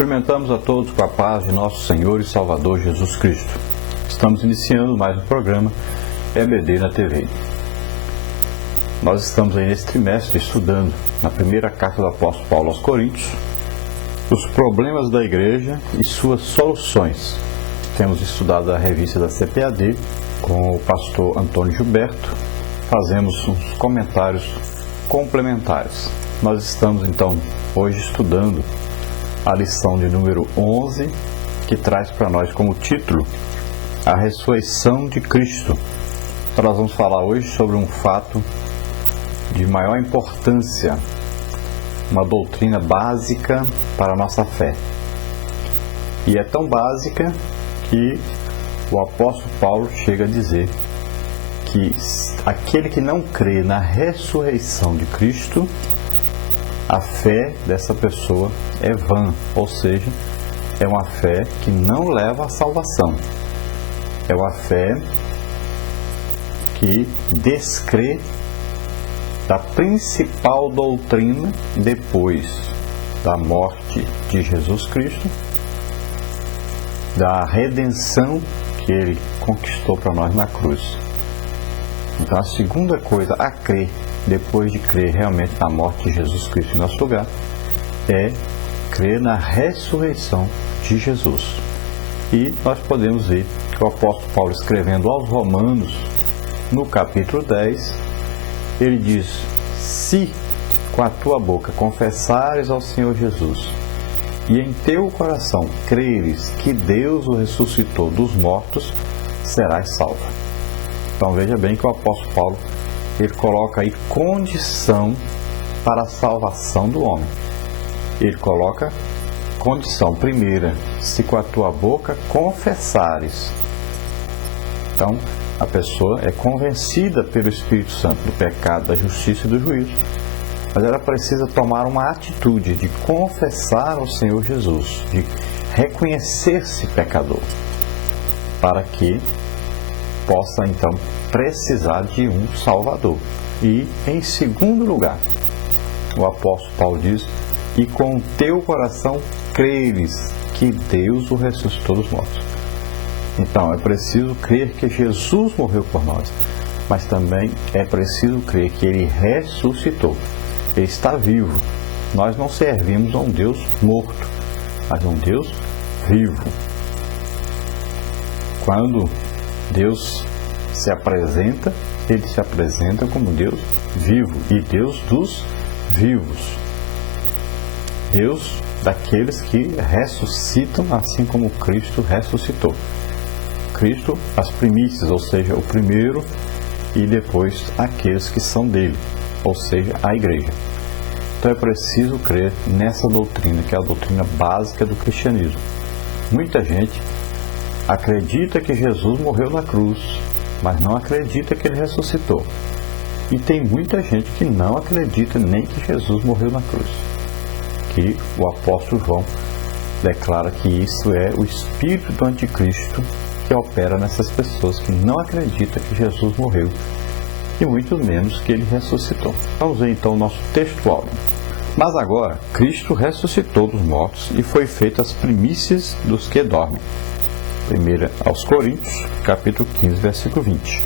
Cumprimentamos a todos com a paz de nosso Senhor e Salvador Jesus Cristo. Estamos iniciando mais um programa EBD na TV. Nós estamos aí nesse trimestre estudando na primeira carta do apóstolo Paulo aos Coríntios os problemas da igreja e suas soluções. Temos estudado a revista da CPAD com o pastor Antônio Gilberto. Fazemos uns comentários complementares. Nós estamos então hoje estudando a lição de número 11, que traz para nós como título a ressurreição de Cristo. Então nós vamos falar hoje sobre um fato de maior importância, uma doutrina básica para a nossa fé. E é tão básica que o apóstolo Paulo chega a dizer que aquele que não crê na ressurreição de Cristo, a fé dessa pessoa é vã, ou seja, é uma fé que não leva à salvação. É uma fé que descrê da principal doutrina depois da morte de Jesus Cristo, da redenção que Ele conquistou para nós na cruz. Então a segunda coisa a crer, depois de crer realmente na morte de Jesus Cristo em nosso lugar, é crer na ressurreição de Jesus. E nós podemos ver que o apóstolo Paulo, escrevendo aos Romanos, no capítulo 10, ele diz: se com a tua boca confessares ao Senhor Jesus e em teu coração creres que Deus o ressuscitou dos mortos, serás salvo. Então veja bem que o apóstolo Paulo, ele coloca aí condição para a salvação do homem. Ele coloca condição primeira: se com a tua boca confessares. Então a pessoa é convencida pelo Espírito Santo do pecado, da justiça e do juízo, mas ela precisa tomar uma atitude de confessar ao Senhor Jesus, de reconhecer-se pecador, para que possa então precisar de um Salvador. E em segundo lugar, o apóstolo Paulo diz: e com o teu coração creres que Deus o ressuscitou dos mortos. Então é preciso crer que Jesus morreu por nós, mas também é preciso crer que Ele ressuscitou. Ele está vivo. Nós não servimos a um Deus morto, mas a um Deus vivo. Quando Deus se apresenta, Ele se apresenta como Deus vivo e Deus dos vivos. Deus daqueles que ressuscitam, assim como Cristo ressuscitou. Cristo, as primícias, ou seja, o primeiro, e depois aqueles que são dele, ou seja, a igreja. Então é preciso crer nessa doutrina, que é a doutrina básica do cristianismo. Muita gente acredita que Jesus morreu na cruz, mas não acredita que Ele ressuscitou. E tem muita gente que não acredita nem que Jesus morreu na cruz. Que o apóstolo João declara que isso é o espírito do anticristo que opera nessas pessoas que não acreditam que Jesus morreu e muito menos que Ele ressuscitou. Vamos ver então o nosso texto áudio. Mas agora, Cristo ressuscitou dos mortos e foi feito as primícias dos que dormem. 1 aos Coríntios, capítulo 15, versículo 20.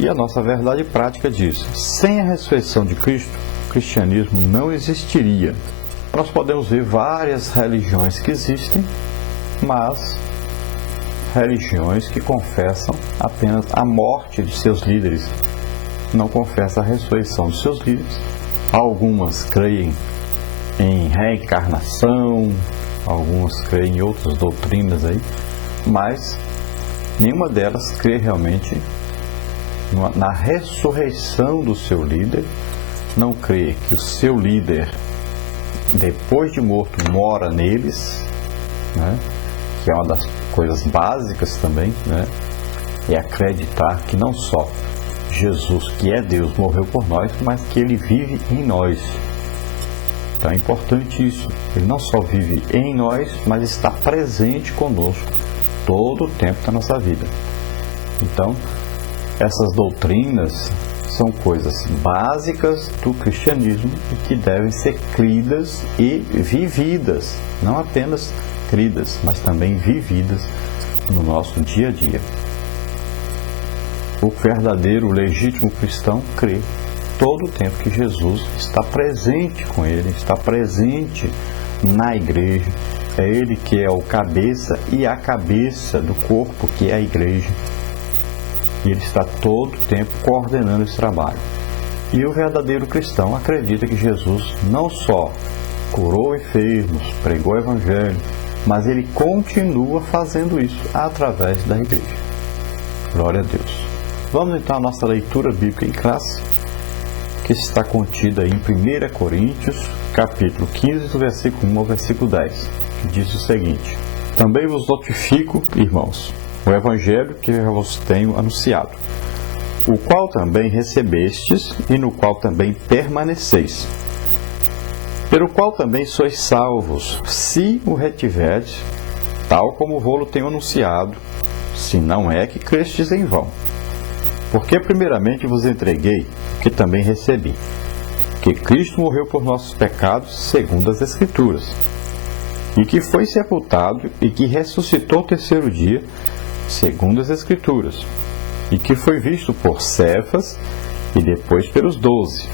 E a nossa verdade prática diz: sem a ressurreição de Cristo, o cristianismo não existiria. Nós podemos ver várias religiões que existem, mas religiões que confessam apenas a morte de seus líderes, não confessam a ressurreição de seus líderes. Algumas creem em reencarnação, algumas creem em outras doutrinas aí, mas nenhuma delas crê realmente na ressurreição do seu líder, não crê que o seu líder, depois de morto, mora neles, né? Que é uma das coisas básicas também, né? É acreditar que não só Jesus, que é Deus, morreu por nós, mas que Ele vive em nós. Então é importante isso. Ele não só vive em nós, mas está presente conosco todo o tempo da nossa vida. Então, essas doutrinas são coisas básicas do cristianismo e que devem ser cridas e vividas, não apenas cridas, mas também vividas no nosso dia a dia. O verdadeiro, legítimo cristão crê todo o tempo que Jesus está presente com ele, está presente na igreja. É ele que é o cabeça e a cabeça do corpo, que é a igreja. E ele está todo o tempo coordenando esse trabalho. E o verdadeiro cristão acredita que Jesus não só curou enfermos, pregou o evangelho, mas ele continua fazendo isso através da igreja. Glória a Deus. Vamos então à nossa leitura bíblica em classe, que está contida em 1 Coríntios, capítulo 15, do versículo 1 ao versículo 10, que diz o seguinte: Também vos notifico, irmãos, o evangelho que eu vos tenho anunciado, o qual também recebestes e no qual também permaneceis, pelo qual também sois salvos, se o retiverdes, tal como vou-lo tenho anunciado, se não é que crestes em vão. Porque primeiramente vos entreguei, que também recebi, que Cristo morreu por nossos pecados, segundo as Escrituras, e que foi sepultado e que ressuscitou o terceiro dia, segundo as Escrituras, e que foi visto por Cefas e depois pelos 12.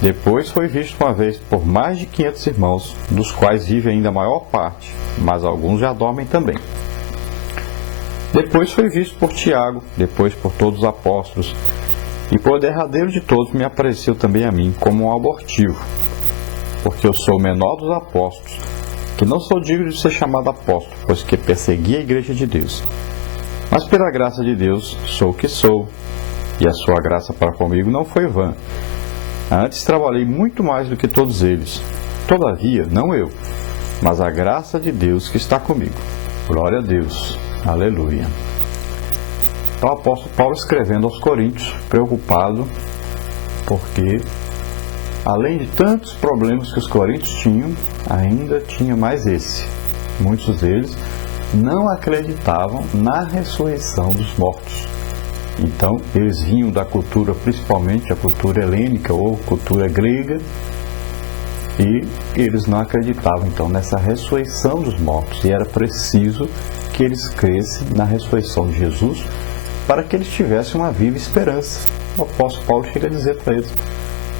Depois foi visto uma vez por mais de 500 irmãos, dos quais vive ainda a maior parte, mas alguns já dormem também. Depois foi visto por Tiago, depois por todos os apóstolos, e por derradeiro de todos me apareceu também a mim como um abortivo, porque eu sou o menor dos apóstolos, que não sou digno de ser chamado apóstolo, pois que persegui a igreja de Deus. Mas pela graça de Deus sou o que sou, e a sua graça para comigo não foi vã. Antes trabalhei muito mais do que todos eles. Todavia, não eu, mas a graça de Deus que está comigo. Glória a Deus. Aleluia. Então, o apóstolo Paulo escrevendo aos Coríntios, preocupado, porque além de tantos problemas que os coríntios tinham, ainda tinha mais esse. Muitos deles não acreditavam na ressurreição dos mortos. Então, eles vinham da cultura, principalmente a cultura helênica ou cultura grega, e eles não acreditavam, então, nessa ressurreição dos mortos. E era preciso que eles crescem na ressurreição de Jesus para que eles tivessem uma viva esperança. O apóstolo Paulo chega a dizer para eles: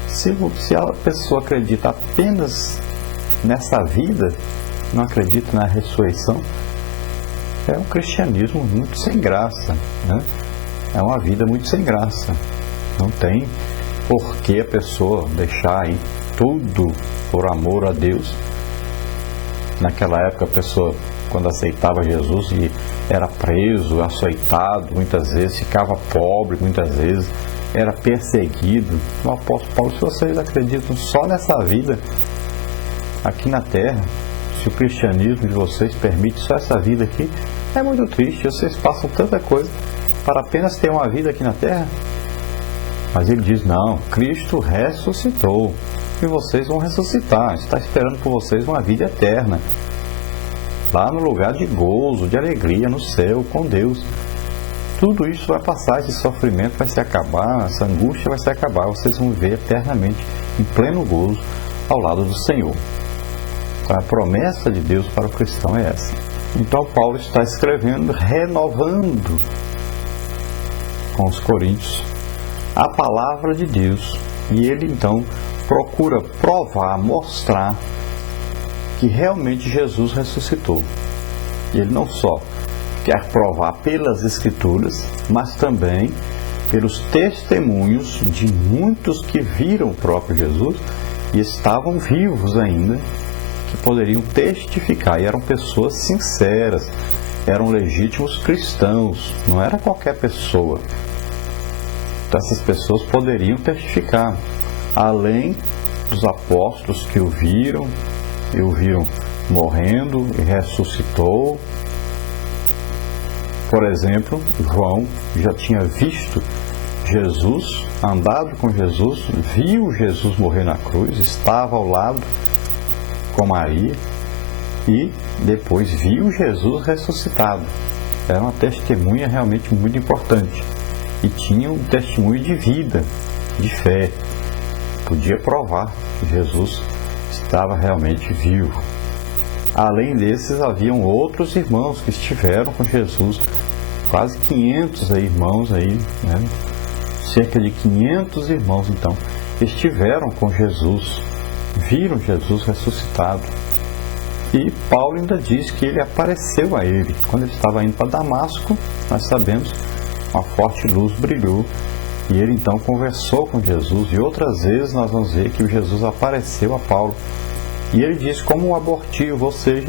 se a pessoa acredita apenas nessa vida, não acredita na ressurreição, é um cristianismo muito sem graça, né? É uma vida muito sem graça. Não tem por que a pessoa deixar aí tudo por amor a Deus. Naquela época a pessoa, quando aceitava Jesus, e era preso, açoitado, muitas vezes ficava pobre, muitas vezes era perseguido. O apóstolo Paulo: se vocês acreditam só nessa vida aqui na terra, se o cristianismo de vocês permite só essa vida aqui, é muito triste. Vocês passam tanta coisa para apenas ter uma vida aqui na terra. Mas ele diz: não, Cristo ressuscitou e vocês vão ressuscitar. Está esperando por vocês uma vida eterna, lá no lugar de gozo, de alegria, no céu, com Deus. Tudo isso vai passar, esse sofrimento vai se acabar, essa angústia vai se acabar, vocês vão viver eternamente em pleno gozo ao lado do Senhor. Então, a promessa de Deus para o cristão é essa. Então Paulo está escrevendo, renovando com os coríntios a palavra de Deus, e ele então procura provar, mostrar que realmente Jesus ressuscitou. E ele não só quer provar pelas Escrituras, mas também pelos testemunhos de muitos que viram o próprio Jesus e estavam vivos ainda, que poderiam testificar, e eram pessoas sinceras, eram legítimos cristãos, não era qualquer pessoa. Então essas pessoas poderiam testificar, além dos apóstolos que o viram morrendo e ressuscitou. Por exemplo, João já tinha visto Jesus, andado com Jesus, viu Jesus morrer na cruz, estava ao lado com Maria e depois viu Jesus ressuscitado. Era uma testemunha realmente muito importante e tinha um testemunho de vida, de fé. Podia provar que Jesus estava realmente vivo. além desses, haviam outros irmãos que estiveram com Jesus, quase 500 irmãos aí, né? Cerca de 500 irmãos, então, estiveram com Jesus, viram Jesus ressuscitado. E Paulo ainda diz que ele apareceu a ele. Quando ele estava indo para Damasco, nós sabemos, uma forte luz brilhou, e ele então conversou com Jesus. E outras vezes nós vamos ver que Jesus apareceu a Paulo. E ele diz como um abortivo, ou seja,